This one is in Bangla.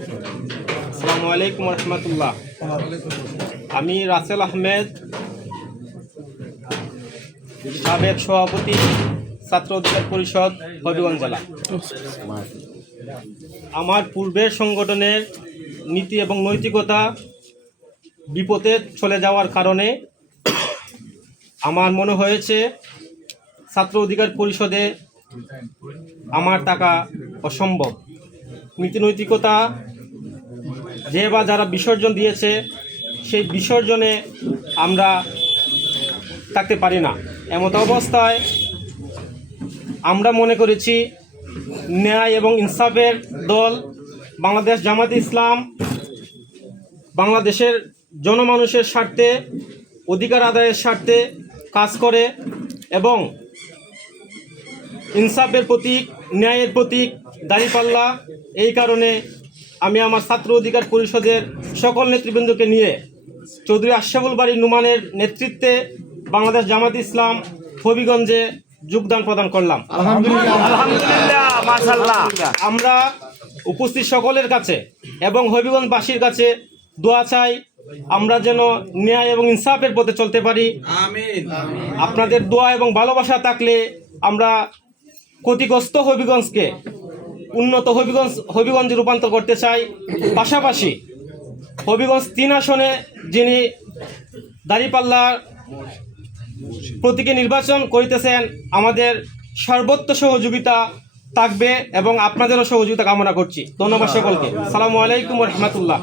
আসসালামু আলাইকুম রহমতুল্লাহ। আমি রাসেল আহমেদ, সাবেক সভাপতি, ছাত্র অধিকার পরিষদ, হবিগঞ্জ জেলা। আমার পূর্বের সংগঠনের নীতি এবং নৈতিকতা বিপথে চলে যাওয়ার কারণে আমার মনে হয়েছে ছাত্র অধিকার পরিষদে আমার টাকা অসম্ভব। নীতি নৈতিকতা যে বা যারা বিসর্জন দিয়েছে সেই বিসর্জনে আমরা থাকতে পারি না। এমত অবস্থায় আমরা মনে করেছি ন্যায় এবং ইনসাফের দল বাংলাদেশ জামায়াতে ইসলাম বাংলাদেশের জনমানুষের স্বার্থে, অধিকার আদায়ের স্বার্থে কাজ করে এবং ইনসাফের প্রতীক, ন্যায়ের প্রতীক দাঁড়িপাল্লা। এই কারণে আমি আমার ছাত্র অধিকার পরিষদের সকল নেতৃবৃন্দকে নিয়ে চৌধুরী আশরাফুল বারী নুমানের নেতৃত্বে বাংলাদেশ জামায়াতে ইসলাম হবিগঞ্জে যোগদান প্রদান করলাম। আলহামদুলিল্লাহ, মাশাআল্লাহ। আমরা উপস্থিত সকলের কাছে এবং হবিগঞ্জবাসীর কাছে দোয়া চাই আমরা যেন ন্যায় এবং ইনসাফের পথে চলতে পারি। আমিন। আপনাদের দোয়া এবং ভালোবাসা থাকলে আমরা ক্ষতিগ্রস্ত হবিগঞ্জকে উন্নত হবিগঞ্জে রূপান্তর করতে চাই। পাশাপাশি হবিগঞ্জ 3 আসনে যিনি দাঁড়িপাল্লার প্রতীকে নির্বাচন করিতেছেন, আমাদের সর্বোচ্চ সহযোগিতা থাকবে এবং আপনাদেরও সহযোগিতা কামনা করছি। ধন্যবাদ সকলকে। আসসালামু আলাইকুম রহমতুল্লাহ।